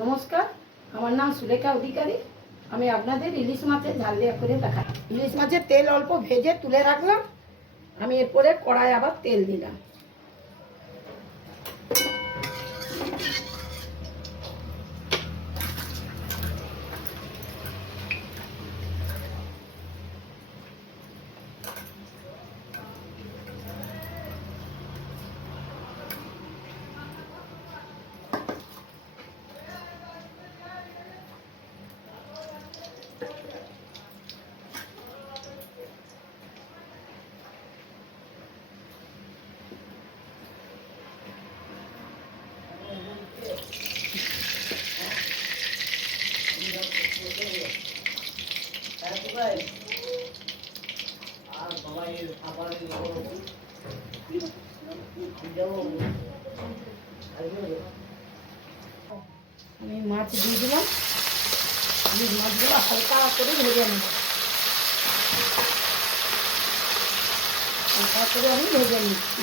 নমস্কার, আমার নাম সুলেখা অধিকারী। আমি আপনাদের ইলিশ মাছের ঝাল দেওয়া করে দেখা ইলিশ মাছের তেল অল্প ভেজে তুলে রাখলাম। আমি এরপরে কড়াই আবার তেল দিলাম। আমি মাছ দিয়ে দিলাম। ইলিশ মাছগুলো হালকা করে ভেজে নেব। হালকা করে আমি ভেজে নিচ্ছি।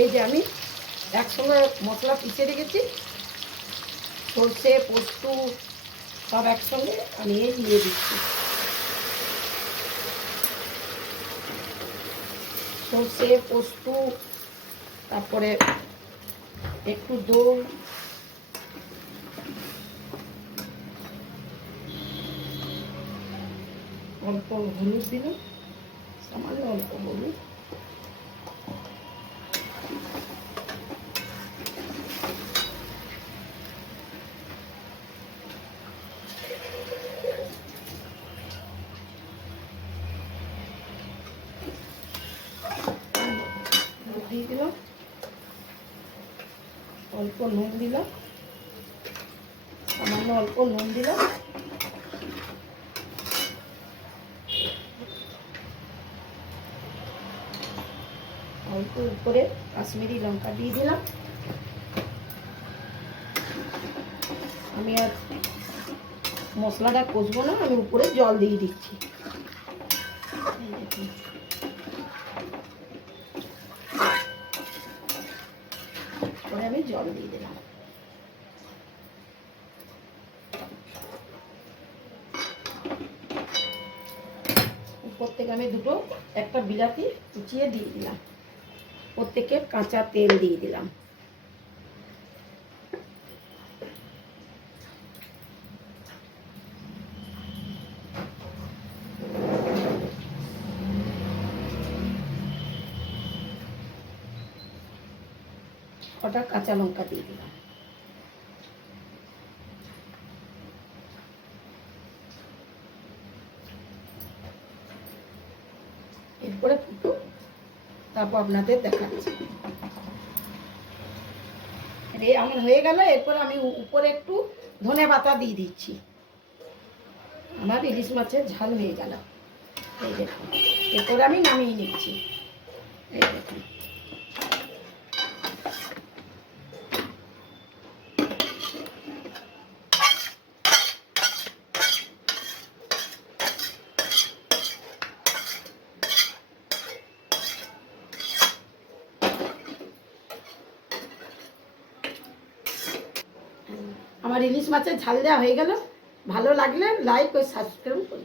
এই যে আমি একসঙ্গে মশলা পিষে রেখেছি। সর্ষে, পোস্ত, সব একসঙ্গে আমি এই দিয়ে দিচ্ছি। সর্ষে, পোস্ত, তারপরে একটু দই। অল্প হলুদ দিলাম, সামান্য অল্প হলুদ। দিয়ে দিলাম। অল্প নুন দিলাম। সামান্য অল্প নুন দিলাম। অল্প উপরে কাশ্মীরি লঙ্কা দিয়ে দিলাম। আমি আর মশলাটা কষবো না, আমি উপরে জল দিয়ে দিচ্ছি এই দেখুন। পরে আমি জল দিয়ে দিলাম। প্রত্যেক আমি দুটো, একটা বিলাতি কুচিয়ে দিয়ে দিলাম। প্রত্যেকের কাঁচা তেল দিয়ে দিলাম। কটা কাঁচা লঙ্কা দিয়ে দিলাম। এরপরে ফুটো, তারপর আপনাদের দেখাচ্ছি। আমার হয়ে গেল, এরপর আমি উপরে একটু ধনে পাতা দিয়ে দিচ্ছি। আমার ইলিশ মাছের ঝাল হয়ে গেল। এই এরপরে আমি নামিয়ে নিচ্ছি। এই দেখুন। আমার ইলিশ মাছের ঝাল দেওয়া হয়ে গেল। ভালো লাগলে লাইক ও সাবস্ক্রাইব করে